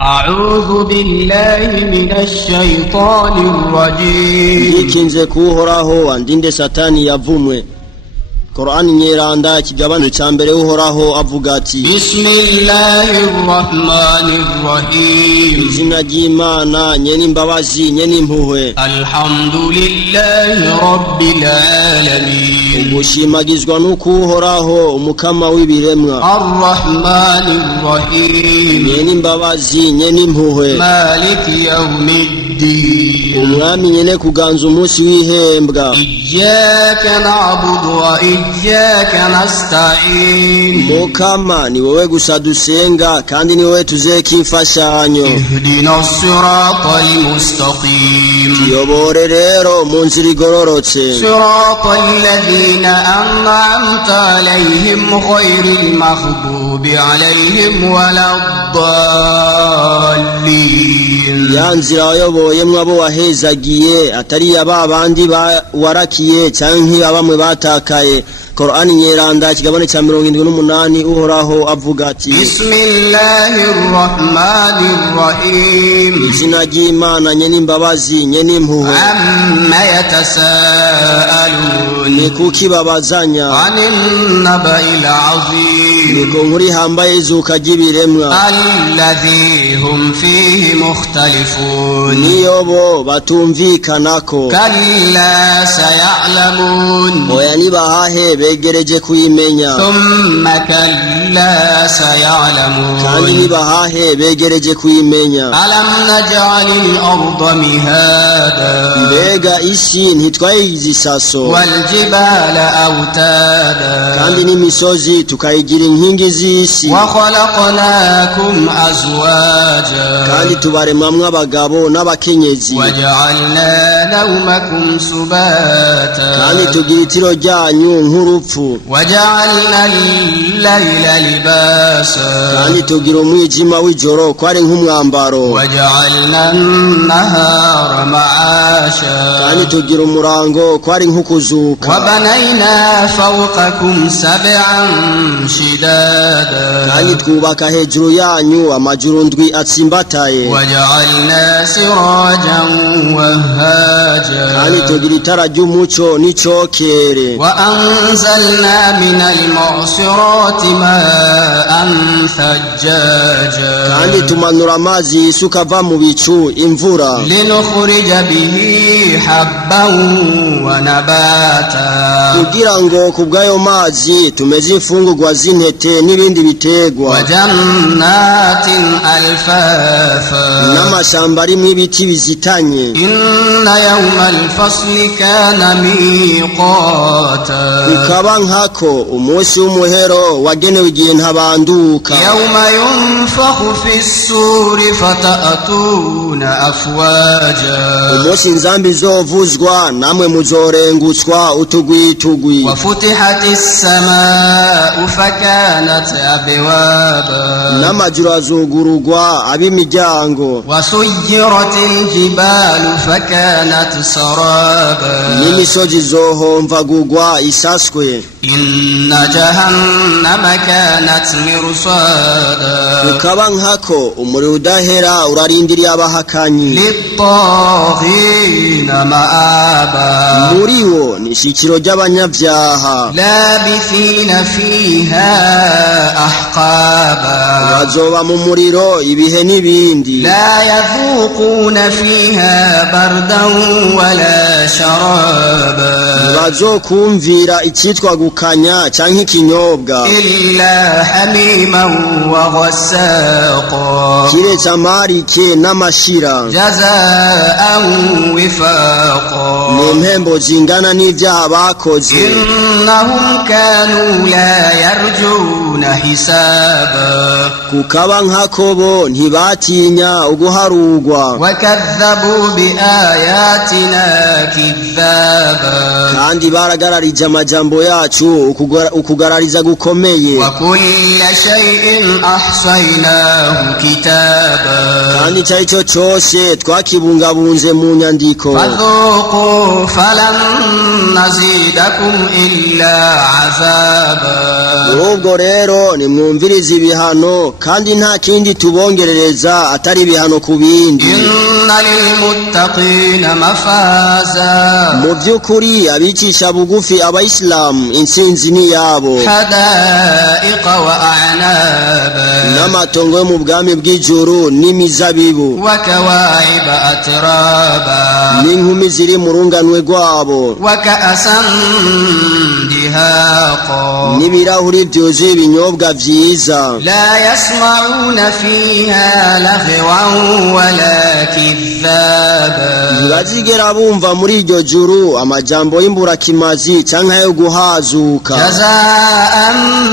أعوذ بالله من الشيطان الرجيم. Ikinze kuhoraho andinde satani yavumwe. Qur'ani nyeranda kigabano ca mbere uhoraho avuga ati Bismillahirrahmanirrahim. Izina ry'Imana nyene imbabazi nyene impuhwe. Alhamdulillahi rabbil alamin. Ugushimagizwa n'ukuhoraho umukama w'ibiremwa. Arrahmanirrahim. Nyene imbabazi nyene impuhwe. Maliki yawmiddin. Umwami nyene kuganza umunsi w'ihembwa. Iyyaka na'budu wa iyyaka nasta'in. Mukama ni wewe gusa dusenga kandi ni wewe tuzeka imfashanyo. Ihdinas siratal mustaqim. Yobore rero mu nzira igororotse. Siratal ladhina an'amta alayhim ghayril maghdubi alayhim waladdallin. Ya nzira wayoboyemwo abo wahezagiye atari abandi warakiye canke abamwe batakaye. Qur'ani nyeranda kigabane ca 78 uhoraho avuga ati Bismillahirrahmanirrahim. Izina ry'Imana nyene imbabazi nyene impuhwe. Amma yatasaalun. Ni kuki babazanya? Anin naba'il azim. Niko nkuri hambaye izuka ry'ibiremwa. Alladhi hum fihi mukhtalifun. Niyo bo batumvikanako. Kalla saya'lamun. Oya nibahahe begereje kuyimenya. Thumma kalla saya'lamun. Kandi nibahahe begereje kuyimenya. Alam naj'alil arda mihada. Mbega isi ntitwayigize isaso. Wal jibala awtada. Kandi n'imisozi tukayigira inkingi z'isi. Wa khalaqnakum azwaja. Kandi tubaremamwo abagabo n'abakenyezi. Waja'alna nawmakum subata. Kandi tugira itiro ryanyu nk'urupfu. Waja'alna al-layla libasa. Kandi tugira umwijima w'ijoro ko ari nk'umwambaro. Waja'alna an-nahara ma'asha. Kandi tugira umurango ko ari nk'ukuzuka. Wabanayna fawqakum sab'an shidada. Kandi twubaka hejuru yanyu amajuru ndwi atsimbataye. Waja'alna sirajan wahhaja. Kandi tugira itara ry'umuco n'icokere. Wa anzalna minal mu'sirati ma'an thajjaja. Kandi tumanura amazi yisuka ava mu bicu imvura. Linukhrija bihi habban wa nabata. Kugira ngo kubgayo mazi tumeze imfungurwa z'intete n'ibindi bitegwa. Wa jannatin alfafa. N'amashamba arimwo ibiti bizitanye. Inna yawmal fasli kana miqata. Ukaba nkako umunsi w'umuhero wagenewe igihe ntabanduka. Yawma yunfakhu fis-suri fata'atuna afwaja. Umunsi nzambi zovuzwa namwe muzorengutswa utugwitugwi. Wa futihatis samaa'u fakanat abwaba. N'amajuru azugurugwa ab'imiryango. Wa suyyiratil jibalu fakanat saraba. N'imisozi zohomvagurwa isaswe. Inna jahannama kanat mirsada. Ukaba nkako umuriro udahera urarindiriye abahakanyi. Lit-taghina ma'aba. Muriwo ni ishikiro ry'abanyavyaha. Labithina fiha ahqaba. Bazoba mu muriro ibihe n'ibindi. La yadhuquna fiha bardan wala sharaba. Bazokumvira icitwa gukanya canke ikinyobwa. Illa hamiman wa ghassaqa. Kiretse amarike n'amashira. Jazaan wifaqa. N'impembo zingana n'ivyaha bakoze. Innahum kanu la yarjuna hisaba. Kukaba nkako bo ntibatinya uguharugwa. Wakadhabu biayatina kidhaba. Kandi baragararije amajambo yacu ukugarariza gukomeye. Wa kulla shay'in ahsaynahu kitaba. kandi icyo ari cyo cyose twakibungabunze mu nyandiko. فذوقوا فلن نزيدكم إلا عذابا. ubwo rero nimwumvirize ibihano kandi nta kindi tubongerereza atari ibihano ku bindi. إن للمتقين مفازا. mu by'ukuri abicisha bugufi abayisilamu intsinzi ni yabo. حدائق وأعنابا. n'amatongo yo mu bwami bw'ijuru n'imizabibu. وكواعب أترابا. n'inkumi ziri mu runganwe rwabo. وكأسا دهاقا. n'ibirahuri byuzuye ibinyobwa byiza. لا يسمعون فيها لغوا ولا كذابا. ntibazigera bumva muri iryo juru amajambo y'imburakimazi cyangwa yo guhazuka. جزاء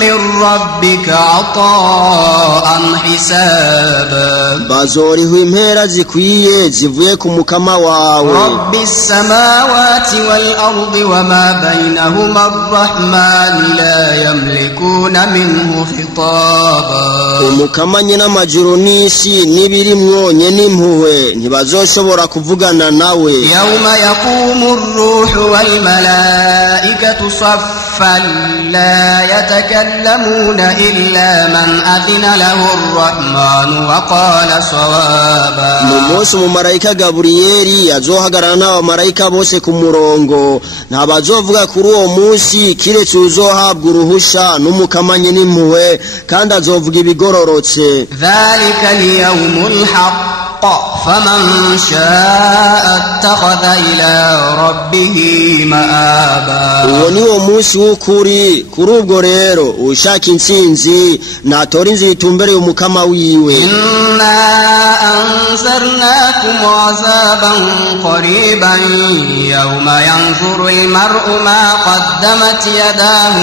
من ربك عطاء حسابا. bazoriha impera zikwiye zivuye ku mukama wawe. رب السماوات والأرض وما بينهما الرحمن لا يملكون منه خطابا. umukama nyine amajuru n'isi n'ibirimwo nyene impuhwe ntibazoshobora kuvugana nawe. يوم يقوم الروح والملائكة صفا لا يتكلمون إلا من أذن له الرحمن وقال صوابا. mu munsi umumarayika gaburiyeli azohagarara n'abamarayika bose ku murongo, ntabazovuga kuri uwo munsi kiretse uzohabwa uruhusha n'umukama nyene impuhwe kandi azovuga ibigororotse. ذلك اليوم الحق فمن شاء اتخذ إلى ربه مآبا. uwo ni wo munsi w'ukuri. kuri ubwo rero ushaka intsinzi natora inzira itumbereye umukama wiwe. إنا أنذرناكم عذابا قريبا يوم ينظر المرء ما قدمت يداه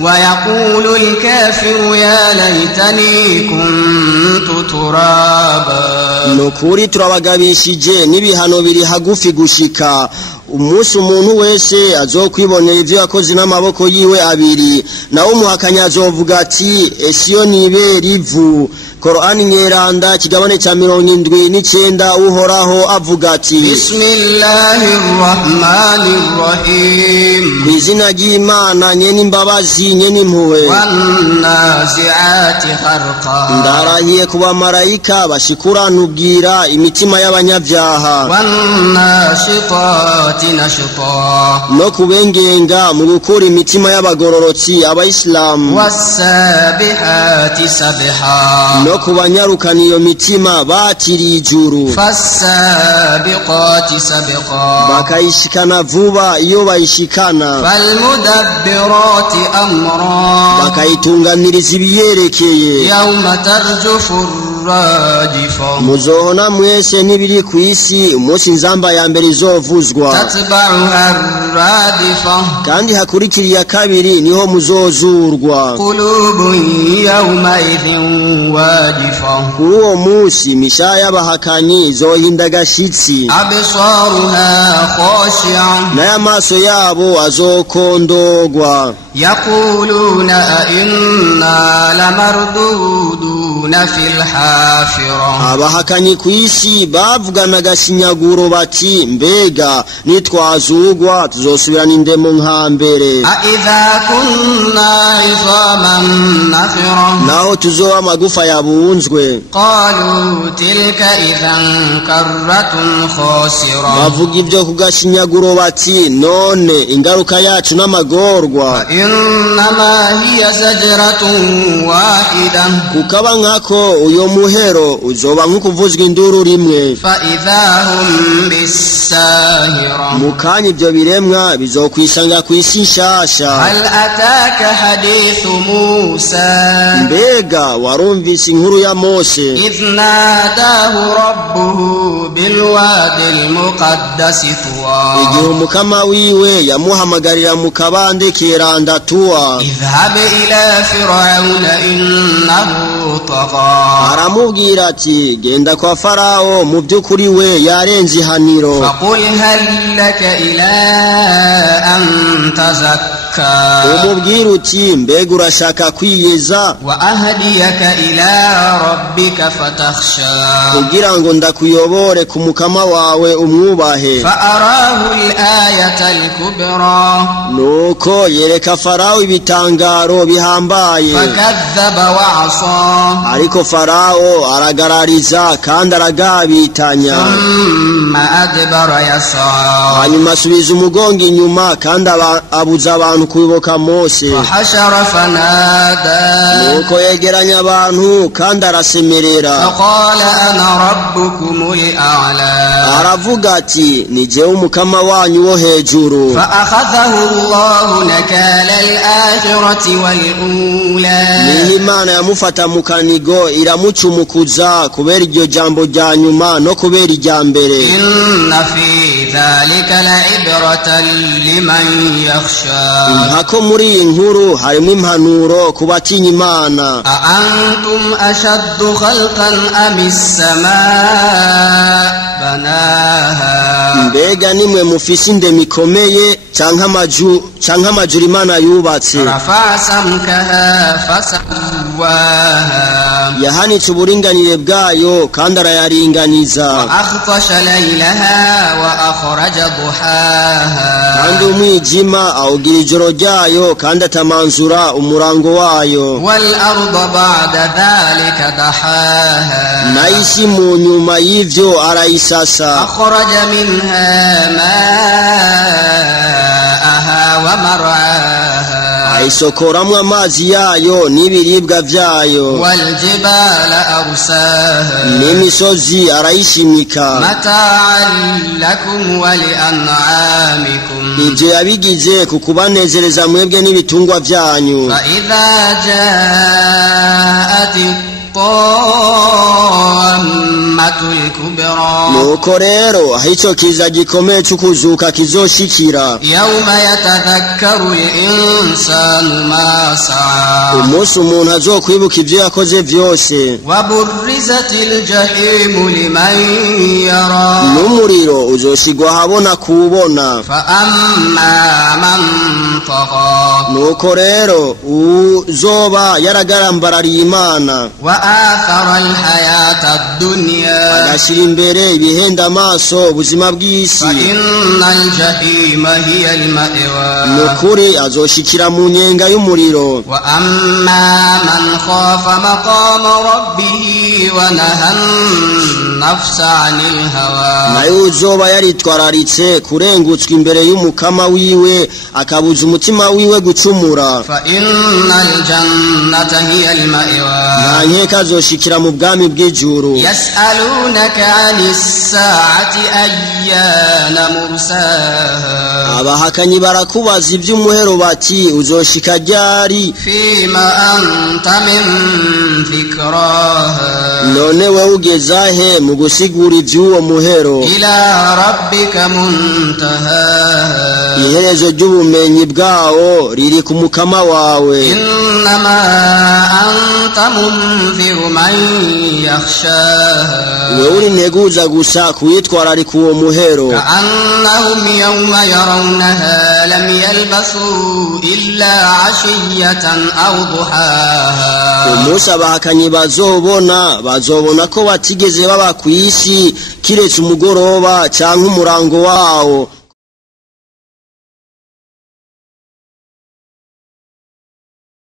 ويقول الكافر يا ليتني كنت ترابا. nukuri turabagabishije n'ibihano biri hagufi gushika. umunsi umuntu wese azokwibonera ibyo yakoze n'amaboko yiwe abiri, nawe umuhakanya azovuga ati esiyo nibera ivu. Korani nyeranda kigabane cya 79 uhoraho avuga ati Bismillahirrahmanirrahim. izina ry'Imana nyene imbabazi nyene impuhwe. Wannazi'ati kharqa. ndarahiye kuba marayika bashikuranubwira imitima y'abanyabyaha. Wannashitati nashta. no kubengenga mu gukura imitima y'abagororotsi abayisilamu. Wassabihati sabha. no kubanyarukana iyo mitima batiriye ijuru. Fassabiqati sabqa. bakayishikana vuba iyo bayishikana. Falmudabbirati amra. bakayitunganiriza ibiyerekeye. Yawma tarjufu rajifa. muzohona mwese n'ibiri ku isi umunsi nzamba ya mbere izovuzwa. Tatba'uha radifa. kandi hakurikiriye ya kabiri niho muzozurwa. Qulubun yawma idhin wajifa. kuri uwo munsi imishaya y'abahakanyi izohinda agashitsi. Absaruha khashi'an. n'ay'amaso yabo azokondogwa. Yaquluna a'inna lamarduduna fil hafira. abahakanyi ku isi bavugana agashinyaguro bati mbega nitwazugwa tuzosubirana indemo nka mbere. A'idha kunna 'idhaman nakhira. naho tuzoba amagufa yabunzwe. Qalu tilka idhan karratun khasira. bavuga ibyo ku gashinyaguro bati none ingaruka yacu n'amagorwa. Innama hiya zajratun wahida. kukaba nkako uyo muhero uzoba nk'ukuvuzwa induru rimwe. Fa idahum bisahira. mukanya ibyo biremwa bizokwisanga ku isi nshasha. Hal ataka hadithu Musa. mbega warumvise inkuru ya Mose إذ ناداه ربه بالوادي المقدس طوى. igihe umukama wiwe yamuhamagarira mu kabande keranda tuwa. اذهب إلى فرعون إنه طغى. aramubwira ati genda kwa Farao mu by'ukuri we yarenze ihaniro. فقل هل لك إلى أن تزكى. فزكى umubwira uti mbega urashaka kwiyeza وأهديك إلى ربك فتخشى kugira ngo ndakuyobore ku mukama wawe umwubahe. فأراه الآية الكبرى Nuko yereka Farawo ibitangaro bihambaye, فكذب وعصى ariko Farawo aragarariza kandi aragabitanya. ثم أدبر يسعى Hanyuma asubiza umugongo inyuma kandi abuza abantu kuyoboka Mose. فحشر فنادى Nuko yegeranya abantu kandi arasemerera, فقال أنا ربكم الأعلى aravuga ati ni jewe umukama wanyu wo hejuru. فأخذه الله نكال الآخرة والأولى Niho Imana yamufata mu kanigo iramucumukuza kubera iryo jambo rya nyuma no kubera irya mbere. إن في ذلك لعبرة لمن يخشى Hako muri iyi nkuru harimo impanuro ku batinya Imana. أأنتم أشد خلقا أم السماء بناها Mbega nimwe mufise indemi ikomeye canke amajuru Imana yubatse. رفع سمكها فسواها Yahanitse uburinganire bwayo kandi arayaringaniza. وأغطش ليلها وأخرج ضحاها Kandi umwijima awugira ijoro ryayo kandi atamanzura umurango wayo. والأرض بعد ذلك دحاها N'isi mu nyuma y'ivyo arayisasa. أخرج منها ماءها ومرعاها Ayisokoramwo amazi yayo n'ibiribwa vyayo. والجبال أرساها N'imisozi arayishimika. متاعا لكم ولأنعامكم Ivyo yabigize kukubanezereza mwebwe n'ibitungwa vyanyu. فإذا جاءت الطامة الكبرى Nuko rero aho ico kiza gikomeye c'ukuzuka kizoshikira, يوم يتذكر الإنسان ما سعى umunsi umuntu azokwibuka ivyo yakoze vyose, وبرزت الجحيم لمن يرى n'umuriro uzoshigwa ahabona kuwubona. فأما من طغى Nuko rero uzoba yaragarambarariye Imana, وآثر الحياة الدنيا agashira imbere ibihenda amaso ubuzima bw'isi, فإن الجحيم هي المأوى nukuri azoshikira mu nyenga y'umuriro. وأما من خاف مقام ربه ونهى النفس عن الهوى nayo uzoba yaritwararitse kurengutswa imbere y'umukama wiwe akabuza umutima wiwe gucumura, فإن الجنة هي المأوى nta nkeka azoshikira mu bwami bw'ijuru. يسألونك عن الساعة أيان مرساها Abahakanyi barakubaza ivy'umuhero bati uzoshika ryari? فيما أنت من ذكراها None we ugezahe mu gusigura ivy'uwo muhero? إلى ربك منتهاها Iherezo ry'ubumenyi bwawo riri ku mukama wawe. إنما أنت منذر من يخشاها Wewe uri nteguza gusa kuyitwararika uwo muhero. كأنهم يوم يرونها لم يلبثوا إلا عشية أو ضحاها Umunsi abahakanyi bazobona ko batigeze baba kw'isi kiretse umugoroba canke umurango wawo.